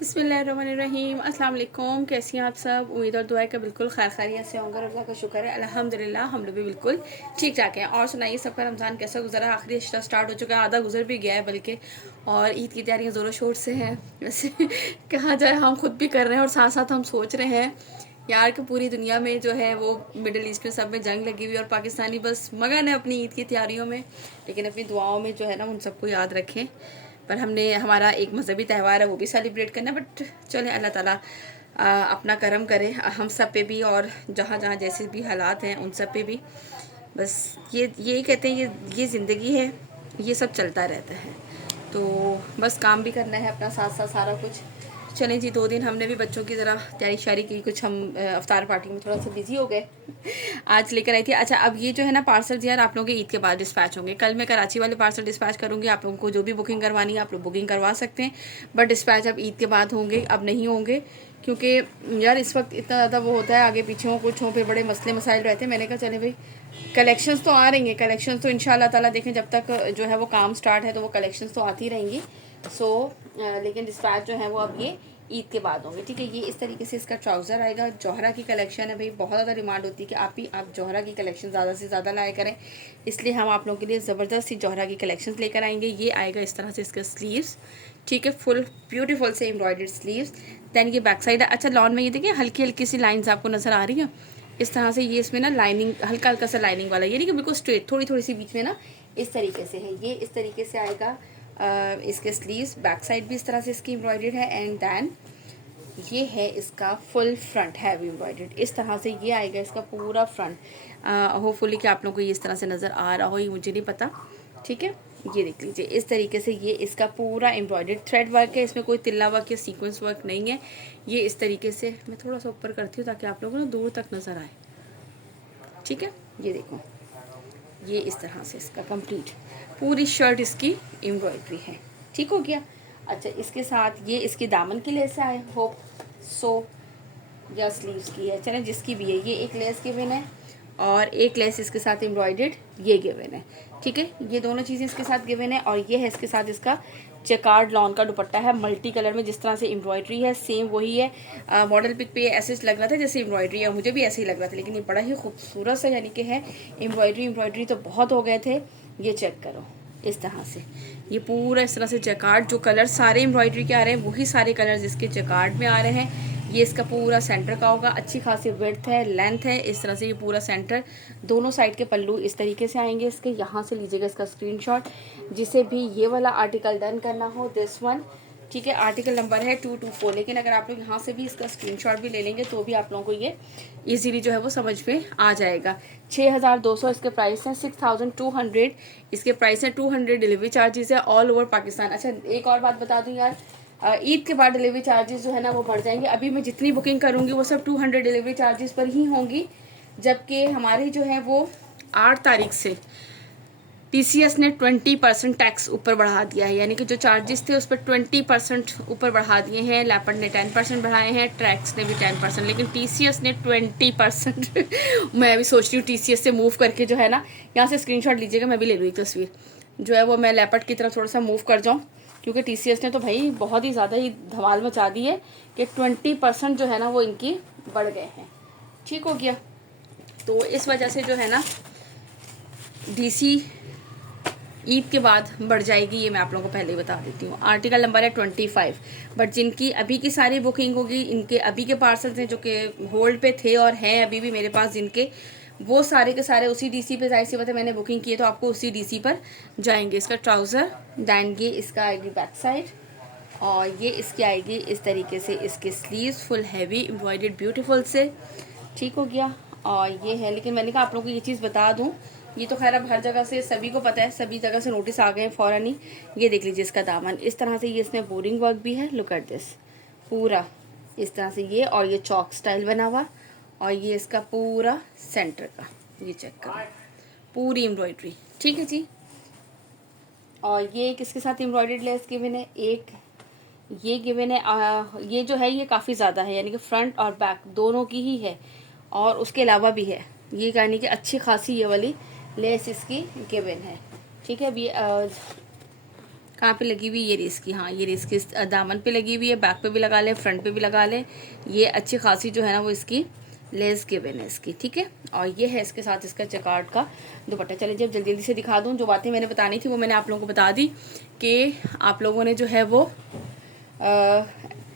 बिस्मिल्लाहिर्रहमानिर्रहीम। अस्सलाम वालेकुम। कैसी हैं आप सब? उम्मीद और दुआ है कि बिल्कुल खैर खैरियत से होंगे। अल्लाह का शुक्र है, अल्हम्दुलिल्लाह हम लोग भी बिल्कुल ठीक ठाक हैं। और सुनाइए, सबका रमज़ान कैसा गुजरा? आखिरी अशरा स्टार्ट हो चुका है, आधा गुजर भी गया है बल्कि, और ईद की तैयारियां ज़ोरों शोर से हैं। वैसे कहा जाए हम खुद भी कर रहे हैं और साथ साथ हम सोच रहे हैं यार कि पूरी दुनिया में जो है वो मिडिल ईस्ट में सब में जंग लगी हुई और पाकिस्तानी बस मगन है अपनी ईद की तैयारियों में। लेकिन अपनी दुआओं में जो है ना उन सबको याद रखें। पर हमने हमारा एक मज़हबी त्यौहार है वो भी सेलिब्रेट करना, बट चले अल्लाह ताला अपना करम करे हम सब पे भी, और जहाँ जहाँ जैसे भी हालात हैं उन सब पे भी। बस यही कहते हैं, ये ज़िंदगी है, ये सब चलता रहता है। तो बस काम भी करना है अपना साथ साथ सारा कुछ। चलें जी, 2 दिन हमने भी बच्चों की ज़रा तैयारी शारी की, कुछ हम अफ्तार पार्टी में थोड़ा सा बिजी हो गए। आज लेकर आई थी। अच्छा, अब ये जो है ना पार्सल यार आप लोगों के ईद के बाद डिस्पैच होंगे। कल मैं कराची वाले पार्सल डिस्पैच करूँगी। आप लोगों को जो भी बुकिंग करवानी है आप लोग बुकिंग करवा सकते हैं, बट डिस्पैच अब ईद के बाद होंगे, अब नहीं होंगे। क्योंकि यार इस वक्त इतना ज़्यादा वो होता है, आगे पीछे हो कुछ हो, फिर बड़े मसले मसाइल रहते हैं। मैंने कहा चले भाई, कलेक्शंस तो आ रही हैं, कलेक्शंस तो इंशाल्लाह ताला देखें जब तक जो है वो काम स्टार्ट है तो वो कलेक्शंस तो आती रहेंगी। लेकिन डिस्पैच जो है वो अब ये ईद के बाद होंगे, ठीक है। ये इस तरीके से इसका ट्राउज़र आएगा। जौहरा की कलेक्शन है भाई, बहुत ज़्यादा डिमांड होती है कि आप जौहरा की कलेक्शन ज़्यादा से ज़्यादा लाया करें, इसलिए हम आप लोगों के लिए ज़बरदस्त सी जौहरा की कलेक्शन लेकर आएंगे। ये आएगा इस तरह से इसका स्लीव्स, ठीक है, फुल ब्यूटीफुल से एम्ब्रॉयडर्ड स्लीव्स। दैन ये बैक साइड है। अच्छा, लॉन में ये देखिए हल्की हल्की सी लाइन्स आपको नज़र आ रही हैं इस तरह से। ये इसमें ना लाइनिंग हल्का हल्का सा लाइनिंग वाला, ये नहीं कि बिल्कुल स्ट्रेट, थोड़ी थोड़ी सी बीच में ना इस तरीके से है। ये इस तरीके से आएगा इसके स्लीव्स। बैक साइड भी इस तरह से इसकी एम्ब्रॉयडर्ड है। एंड दैन ये है इसका फुल फ्रंट हैवी एम्ब्रॉयडर्ड, इस तरह से ये आएगा इसका पूरा फ्रंट। होपफुली कि आप लोगों को ये इस तरह से नज़र आ रहा हो, ये मुझे नहीं पता, ठीक है। ये देख लीजिए इस तरीके से ये इसका पूरा एम्ब्रॉयडर्ड थ्रेड वर्क है, इसमें कोई तिल्ला वर्क या सीक्वेंस वर्क नहीं है। ये इस तरीके से, मैं थोड़ा सा ऊपर करती हूँ ताकि आप लोगों को ना दूर तक नज़र आए, ठीक है। ये देखो, ये इस तरह से इसका कंप्लीट पूरी शर्ट इसकी एम्ब्रॉयडरी है, ठीक हो गया। अच्छा, इसके साथ ये इसकी दामन की लेस आए, होप सो, या स्लीव्स की है, चलें जिसकी भी है, ये एक लेस गिवन है और एक लेस इसके साथ एम्ब्रॉयडर्ड ये गिवन है, ठीक है। ये दोनों चीज़ें इसके साथ गिवन है। और ये है इसके साथ इसका चेकार्ड लॉन का दुपट्टा है, मल्टी कलर में, जिस तरह से एम्ब्रॉयडरी है सेम वही है। मॉडल पिक पे ऐसे लग रहा था जैसे एम्ब्रॉयडरी है, मुझे भी ऐसे ही लग रहा था, लेकिन ये बड़ा ही खूबसूरत सा यानी कि है। एम्ब्रॉयडरी तो बहुत हो गए थे। ये चेक करो इस तरह से, ये पूरा इस तरह से जैकार्ड, जो कलर सारे एम्ब्रॉयडरी के आ रहे हैं वही सारे कलर्स इसके जैकार्ड में आ रहे हैं। ये इसका पूरा सेंटर का होगा, अच्छी खासी विड्थ है, लेंथ है, इस तरह से ये पूरा सेंटर। दोनों साइड के पल्लू इस तरीके से आएंगे इसके। यहाँ से लीजिएगा इसका स्क्रीनशॉट, जिसे भी ये वाला आर्टिकल डन करना हो, दिस वन, ठीक है। आर्टिकल नंबर है 224, लेकिन अगर आप लोग यहाँ से भी इसका स्क्रीनशॉट भी ले लेंगे तो भी आप लोगों को ये इजीली जो है वो समझ में आ जाएगा। 6200 इसके प्राइस हैं, 6200 इसके प्राइस हैं। 200 डिलीवरी चार्जेस है ऑल ओवर पाकिस्तान। अच्छा, एक और बात बता दूँ यार, ईद के बाद डिलीवरी चार्जेस जो है ना वो बढ़ जाएंगे। अभी मैं जितनी बुकिंग करूँगी वो सब 200 डिलीवरी चार्जेस पर ही होंगी, जबकि हमारी जो है वो 8 तारीख से TCS ने 20% टैक्स ऊपर बढ़ा दिया है, यानी कि जो चार्जेस थे उस पर 20% ऊपर बढ़ा दिए हैं। लैपट ने 10% बढ़ाए हैं, ट्रैक्स ने भी 10%, लेकिन TCS ने 20%। मैं अभी सोच रही हूँ TCS से मूव करके जो है ना, यहाँ से स्क्रीनशॉट लीजिएगा, मैं भी ले लूँ एक तस्वीर, जो है वो मैं लैपट की तरफ थोड़ा सा मूव कर जाऊँ, क्योंकि TCS ने तो भाई बहुत ही ज़्यादा ही धमाल मचा दी है कि 20% जो है ना वो इनकी बढ़ गए हैं, ठीक हो गया। तो इस वजह से जो है ना DC ईद के बाद बढ़ जाएगी, ये मैं आप लोगों को पहले ही बता देती हूँ। आर्टिकल नंबर है 25, बट जिनकी अभी की सारी बुकिंग होगी, इनके अभी के पार्सल्स हैं जो कि होल्ड पे थे और हैं अभी भी मेरे पास, जिनके वो सारे के सारे उसी DC पे, जाहिर सी बात है मैंने बुकिंग की है तो आपको उसी DC पर जाएंगे। इसका ट्राउज़र, दैन ये इसका आएगी बैक साइड, और ये इसकी आएगी इस तरीके से इसके sleeves, full heavy embroidered beautiful से, ठीक हो गया। और ये है, लेकिन मैंने कहा आप लोगों को ये चीज़ बता दूं, ये तो खैर अब हर जगह से सभी को पता है, सभी जगह से नोटिस आ गए हैं फ़ौरन ही। ये देख लीजिए इसका दामन इस तरह से, ये इसमें बोरिंग वर्क भी है, लुक एट दिस, पूरा इस तरह से ये, और ये चौक स्टाइल बना हुआ, और ये इसका पूरा सेंटर का, ये चेक करो पूरी एम्ब्रॉयडरी, ठीक है जी। और ये किसके साथ एम्ब्रॉयडर्ड लेस गिवन है, एक ये गिवन है। ये जो है ये काफ़ी ज़्यादा है, यानी कि फ्रंट और बैक दोनों की ही है, और उसके अलावा भी है, ये यानी कि अच्छी खासी ये वाली लेस इसकी गिवन है, ठीक है। अभी कहाँ पे लगी हुई, ये रेस की, हाँ ये रेस की दामन पे लगी हुई है, बैक पे भी लगा लें, फ्रंट पे भी लगा लें। ये अच्छी खासी जो है ना वो इसकी लेस गिवन है इसकी, ठीक है। और ये है इसके साथ इसका जकार्ड का दुपट्टा। चलिए जब जल्दी जल्दी से दिखा दूँ, जो बातें मैंने बतानी थी वो मैंने आप लोगों को बता दी कि आप लोगों ने जो है वो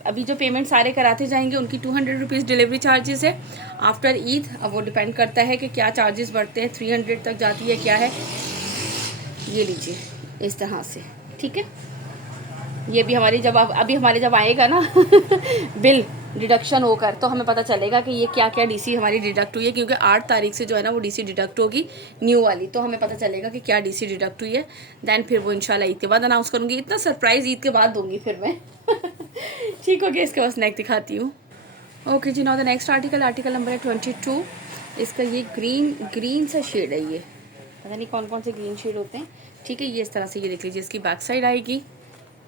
अभी जो पेमेंट सारे कराते जाएंगे उनकी 200 रुपीज़ डिलीवरी चार्जेस है आफ्टर ईद। अब वो डिपेंड करता है कि क्या चार्जेस बढ़ते हैं, 300 तक जाती है क्या है। ये लीजिए इस तरह से, ठीक है। ये भी हमारी जब अभी हमारे जब आएगा ना बिल डिडक्शन होकर, तो हमें पता चलेगा कि ये क्या क्या डीसी हमारी डिडक्ट हुई है, क्योंकि 8 तारीख से जो है ना वो डीसी डिडक्ट होगी न्यू वाली, तो हमें पता चलेगा कि क्या डीसी डिडक्ट हुई है। देन फिर वो इंशाल्लाह ईद के बाद अनाउंस करूँगी। इतना सरप्राइज़ ईद के बाद दूंगी फिर मैं ठीक हो गया। इसके बाद नेक्स्ट दिखाती हूँ। ओके जी, now the next article number है 22। इसका ये ग्रीन सा शेड है, ये पता नहीं कौन कौन से ग्रीन शेड होते हैं, ठीक है। ये इस तरह से ये देख लीजिए इसकी बैक साइड आएगी,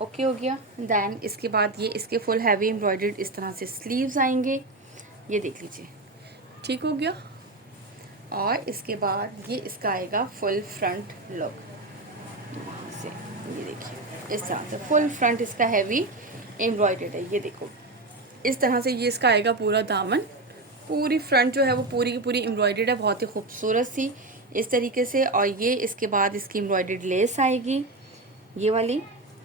ओके हो गया। दैन इसके बाद ये इसके फुल हैवी एम्ब्रॉयडर्ड इस तरह से स्लीव्स आएंगे, ये देख लीजिए, ठीक हो गया। और इसके बाद ये इसका आएगा फुल फ्रंट लुक, यहाँ से ये देखिए इस तरह से फुल फ्रंट इसका हैवी एम्ब्रॉयडर्ड है, ये देखो इस तरह से ये इसका आएगा पूरा दामन। पूरी फ्रंट जो है वो पूरी की पूरी एम्ब्रॉयडर्ड है, बहुत ही खूबसूरत सी इस तरीके से। और ये इसके बाद इसकी एम्ब्रॉयडर्ड लेस आएगी ये वाली,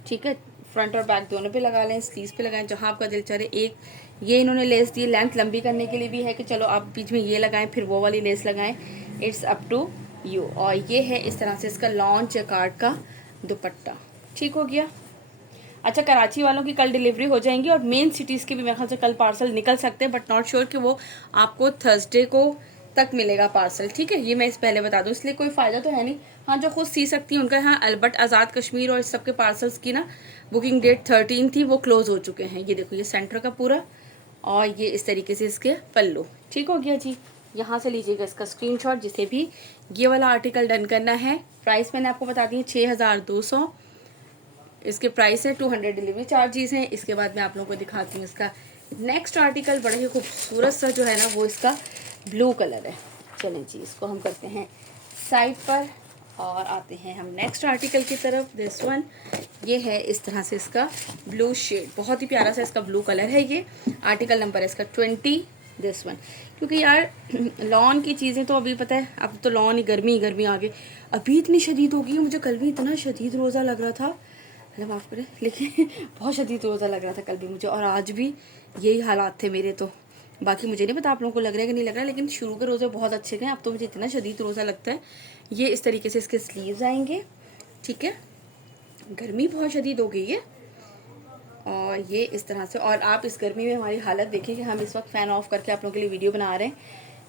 ठीक है। फ्रंट और बैक दोनों पे लगा लें, स्लीव्स पे लगाएं, जहाँ आपका दिल चाहे। एक ये इन्होंने लेस दी, लेंथ लंबी करने के लिए भी है कि चलो आप बीच में ये लगाएं फिर वो वाली लेस लगाएं, इट्स अप टू यू। और ये है इस तरह से इसका लॉन जैकार्ड का दुपट्टा, ठीक हो गया। अच्छा, कराची वालों की कल डिलीवरी हो जाएंगी और मेन सिटीज़ के भी मेरे ख्याल से कल पार्सल निकल सकते हैं, बट नॉट श्योर कि वो आपको थर्सडे को तक मिलेगा पार्सल, ठीक है। ये मैं इस पहले बता दूं, इसलिए कोई फ़ायदा तो है नहीं। हाँ, जो खुद सी सकती हैं उनका, यहाँ अलबट आज़ाद कश्मीर और इस सब के पार्सल्स की ना बुकिंग डेट 13 थी, वो क्लोज हो चुके हैं। ये देखो ये सेंटर का पूरा, और ये इस तरीके से इसके पल्लू, ठीक हो गया जी। यहाँ से लीजिएगा इसका स्क्रीनशॉट, जिसे भी ये वाला आर्टिकल डन करना है। प्राइस मैंने आपको बता दी है 6200 इसके प्राइस है, 200 डिलीवरी चार्जेस हैं। इसके बाद मैं आप लोगों को दिखाती हूँ इसका नेक्स्ट आर्टिकल, बड़ा ही खूबसूरत सा जो है ना वो इसका ब्लू कलर है। चलें जी, इसको हम करते हैं साइड पर और आते हैं हम नेक्स्ट आर्टिकल की तरफ। दिस वन, ये है इस तरह से इसका ब्लू शेड, बहुत ही प्यारा सा इसका ब्लू कलर है। ये आर्टिकल नंबर है इसका 20, दिस वन। क्योंकि यार लॉन की चीज़ें तो अभी पता है, अब तो लॉन ही गर्मी आ गई, अभी इतनी शदीद हो गई है। मुझे कल भी इतना शदीद रोज़ा लग रहा था, अल्लाह माफ़ करे, लेकिन बहुत शदीद रोज़ा लग रहा था कल भी मुझे, और आज भी यही हालात थे मेरे। तो बाकी मुझे नहीं पता आप लोगों को लग रहा है कि नहीं लग रहा है, लेकिन शुरू के रोज़े बहुत अच्छे गए, अब तो मुझे इतना शदीद रोज़ा लगता है। ये इस तरीके से इसके स्लीव्स आएंगे, ठीक है। गर्मी बहुत शदीद हो गई है, और ये इस तरह से। और आप इस गर्मी में हमारी हालत देखिए कि हम इस वक्त फ़ैन ऑफ करके आप लोगों के लिए वीडियो बना रहे हैं,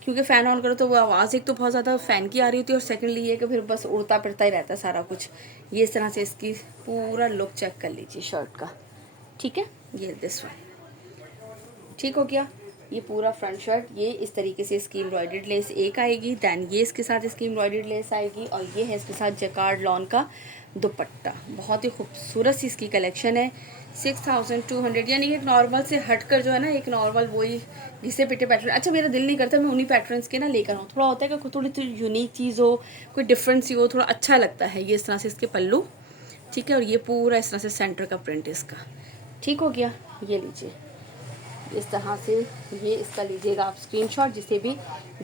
क्योंकि फ़ैन ऑन करो तो वो आवाज़ एक तो बहुत ज़्यादा फ़ैन की आ रही होती है, और सेकंडली ये कि फिर बस उड़ता फिरता ही रहता है सारा कुछ। ये इस तरह से इसकी पूरा लुक चेक कर लीजिए शर्ट का, ठीक है। ये दिस वन, ठीक हो गया। ये पूरा फ्रंट शर्ट, ये इस तरीके से इसकी एम्ब्रॉयडर्ड लेस एक आएगी, दैन ये इसके साथ इसकी एम्ब्रॉयडर्ड लेस आएगी, और ये है इसके साथ जैकार्ड लॉन का दुपट्टा। बहुत ही खूबसूरत सी इसकी कलेक्शन है। 6200, यानी कि एक नॉर्मल से हटकर जो है ना, एक नॉर्मल वही घिसे पिटे पैटर्न। अच्छा, मेरा दिल नहीं करता मैं उन्हीं पैटर्न्स के ना लेकर आऊँ, थोड़ा होता है कि थोड़ी सी यूनिक चीज़ हो, कोई डिफरेंट सी हो, थोड़ा अच्छा लगता है। ये इस तरह से इसके पल्लू, ठीक है। और ये पूरा इस तरह से सेंटर का प्रिंट इसका, ठीक हो गया। ये लीजिए इस तरह से, ये इसका लीजिएगा आप स्क्रीनशॉट, जिसे भी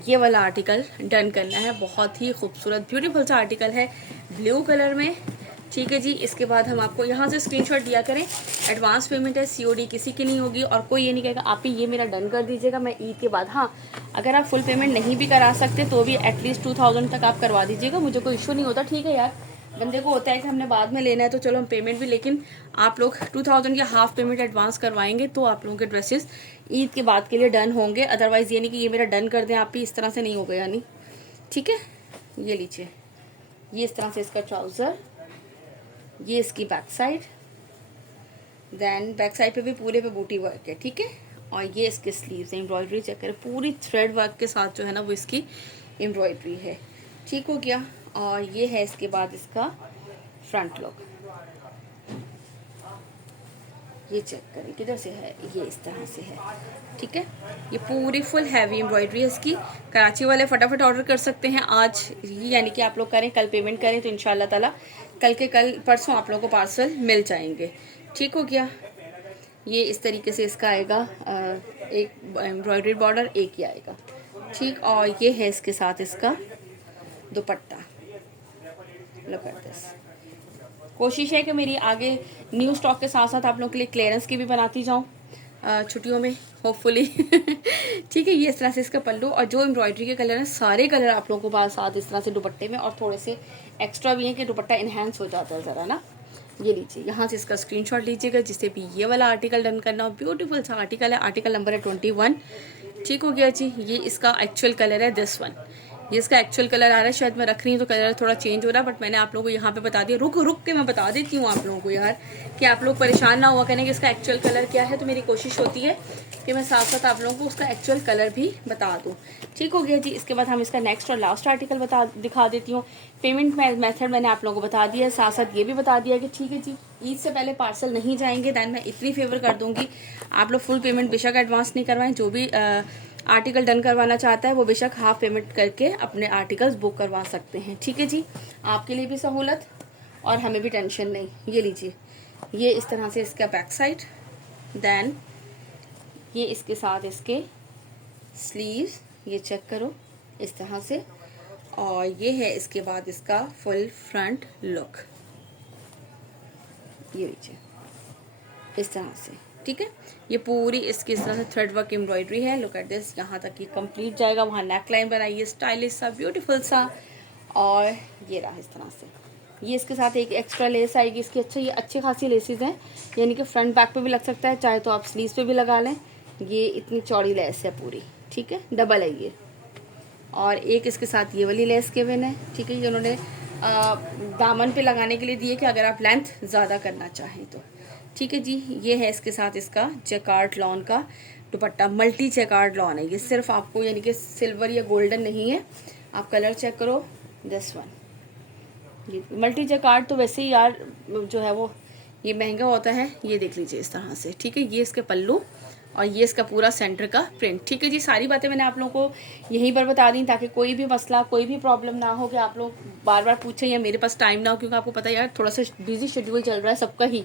ये वाला आर्टिकल डन करना है। बहुत ही खूबसूरत ब्यूटीफुल सा आर्टिकल है ब्लू कलर में, ठीक है जी। इसके बाद हम आपको यहाँ से स्क्रीनशॉट दिया करें। एडवांस पेमेंट है, COD किसी की नहीं होगी, और कोई ये नहीं कहेगा आप ही ये मेरा डन कर दीजिएगा मैं ईद के बाद। हाँ, अगर आप फुल पेमेंट नहीं भी करा सकते तो भी एटलीस्ट 2000 तक आप करवा दीजिएगा, मुझे कोई इशू नहीं होता, ठीक है यार। बंदे को होता है कि हमने बाद में लेना है तो चलो हम पेमेंट भी, लेकिन आप लोग 2000 या हाफ पेमेंट एडवांस करवाएंगे तो आप लोगों के ड्रेसेस ईद के बाद के लिए डन होंगे। अदरवाइज़ ये नहीं कि ये मेरा डन कर दें आप ही, इस तरह से नहीं होगा यानी, ठीक है। ये लीजिए, ये इस तरह से इसका ट्राउज़र, ये इसकी back side, then back side पे भी पूरे पे बूटी वर्क है, ठीक है। और ये इसके स्लीव्स एम्ब्रॉयडरी चेक करें, पूरी थ्रेड वर्क के साथ जो है ना वो इसकी एम्ब्रॉयडरी है, ठीक हो गया। और ये है इसके बाद इसका फ्रंट लुक, ये चेक करें किधर से है, ये इस तरह से है, ठीक है। ये पूरी फुल हैवी एम्ब्रॉयडरी है इसकी। कराची वाले फटाफट ऑर्डर कर सकते हैं आज ही, यानी कि आप लोग करें, कल पेमेंट करें तो इंशाल्लाह ताला कल के कल परसों आप लोगों को पार्सल मिल जाएंगे। ठीक हो गया। ये इस तरीके से इसका आएगा, एक एम्ब्रॉयडरी बॉर्डर एक ही आएगा, ठीक। और ये है इसके साथ इसका दुपट्टा। Look at this. कोशिश है कि मेरी आगे न्यू स्टॉक के साथ साथ आप लोगों के लिए क्लियरेंस की भी बनाती जाऊँ छुट्टियों में होपफुली। ठीक है। ये इस तरह से इसका पल्लू, और जो एम्ब्रॉयडरी के कलर हैं सारे कलर आप लोगों को पास साथ इस तरह से दुपट्टे में, और थोड़े से एक्स्ट्रा भी हैं कि दुपट्टा इन्हेंस हो जाता है ज़रा ना। ये लीजिए, यहाँ से इसका स्क्रीनशॉट लीजिएगा जिससे भी ये वाला आर्टिकल डन करना हो। ब्यूटीफुल सा आर्टिकल है, आर्टिकल नंबर है 21। ठीक हो गया जी। ये इसका एक्चुअल कलर है दिस वन, ये इसका एक्चुअल कलर आ रहा है। शायद मैं रख रही हूँ तो कलर थोड़ा चेंज हो रहा है, बट मैंने आप लोगों को यहाँ पे बता दिया। रुक रुक के मैं बता देती हूँ आप लोगों को यार, कि आप लोग परेशान ना हुआ करें कि इसका एक्चुअल कलर क्या है। तो मेरी कोशिश होती है कि मैं साथ साथ आप लोगों को उसका एक्चुअल कलर भी बता दूँ। ठीक हो गया जी। इसके बाद हम इसका नेक्स्ट और लास्ट आर्टिकल दिखा देती हूँ। पेमेंट मेथड मैंने आप लोगों को बता दिया है, साथ साथ ये भी बता दिया कि ठीक है जी, ईद से पहले पार्सल नहीं जाएंगे। दैन मैं इतनी फेवर कर दूँगी, आप लोग फुल पेमेंट बेशक एडवांस नहीं करवाएं। जो भी आर्टिकल डन करवाना चाहता है वो बेशक हाफ पेमेंट करके अपने आर्टिकल्स बुक करवा सकते हैं। ठीक है जी, आपके लिए भी सहूलत और हमें भी टेंशन नहीं। ये लीजिए, ये इस तरह से इसका बैक साइड, दैन ये इसके साथ इसके स्लीव्स, ये चेक करो इस तरह से, और ये है इसके बाद इसका फुल फ्रंट लुक। ये लीजिए इस तरह से, ठीक है। ये पूरी इसकी इस तरह से थ्रेड वर्क एम्ब्रॉयडरी है। लुक एट दिस, यहाँ तक ये कंप्लीट जाएगा। वहाँ नेक लाइन बनाइए स्टाइलिश सा, ब्यूटीफुल सा, और ये रहा इस तरह से। ये इसके साथ एक एक्स्ट्रा लेस आएगी इसकी। अच्छा, ये अच्छी खासी लेसेस हैं, यानी कि फ्रंट बैक पे भी लग सकता है, चाहे तो आप स्लीव्स पे भी लगा लें। ये इतनी चौड़ी लेस है पूरी, ठीक है, डबल है ये। और एक इसके साथ ये वाली लेस गिवन है, ठीक है। ये उन्होंने दामन पे लगाने के लिए दिए कि अगर आप लेंथ ज़्यादा करना चाहें तो। ठीक है जी। ये है इसके साथ इसका जैकार्ड लॉन का दुपट्टा, मल्टी जैकार्ड लॉन है ये। सिर्फ आपको यानी कि सिल्वर या गोल्डन नहीं है। आप कलर चेक करो, दिस वन। ये मल्टी जैकार्ड तो वैसे ही यार जो है वो ये महंगा होता है। ये देख लीजिए इस तरह से, ठीक है। ये इसके पल्लू और ये इसका पूरा सेंटर का प्रिंट। ठीक है जी, सारी बातें मैंने आप लोगों को यहीं पर बता दी ताकि कोई भी मसला, कोई भी प्रॉब्लम ना हो कि आप लोग बार बार पूछें या मेरे पास टाइम ना हो, क्योंकि आपको पता है यार थोड़ा सा बिजी शेड्यूल चल रहा है सबका ही,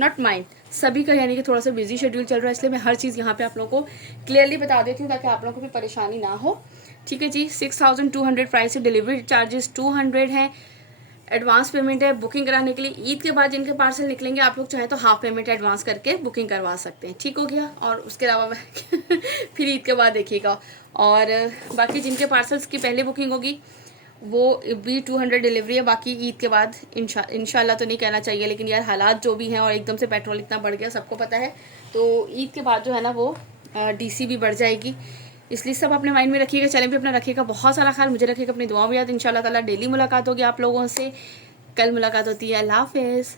नॉट माइंड, सभी का, यानी कि थोड़ा सा बिजी शेड्यूल चल रहा है। इसलिए मैं हर चीज़ यहाँ पे आप लोगों को क्लियरली बता देती हूँ ताकि आप लोगों को भी परेशानी ना हो। ठीक है जी। 6200 प्राइस है, डिलीवरी चार्जेस 200 हैं, एडवांस पेमेंट है बुकिंग कराने के लिए। ईद के बाद जिनके पार्सल निकलेंगे आप लोग चाहे तो हाफ पेमेंट एडवांस करके बुकिंग करवा सकते हैं। ठीक हो गया। और उसके अलावा फिर ईद के बाद देखिएगा। और बाकी जिनके पार्सल्स की पहले बुकिंग होगी वो भी 200 डिलीवरी है। बाकी ईद के बाद इंशाल्लाह तो नहीं कहना चाहिए, लेकिन यार हालात जो भी हैं और एकदम से पेट्रोल इतना बढ़ गया सबको पता है, तो ईद के बाद जो है ना वो डीसी भी बढ़ जाएगी। इसलिए सब अपने माइंड में रखिएगा, चैनल भी अपना रखिएगा बहुत सारा ख्याल, मुझे रखिएगा अपनी दुआओं में याद। इंशाल्लाह ताला डेली मुलाकात होगी आप लोगों से। कल मुलाकात होती है। अल्लाह हाफिज़।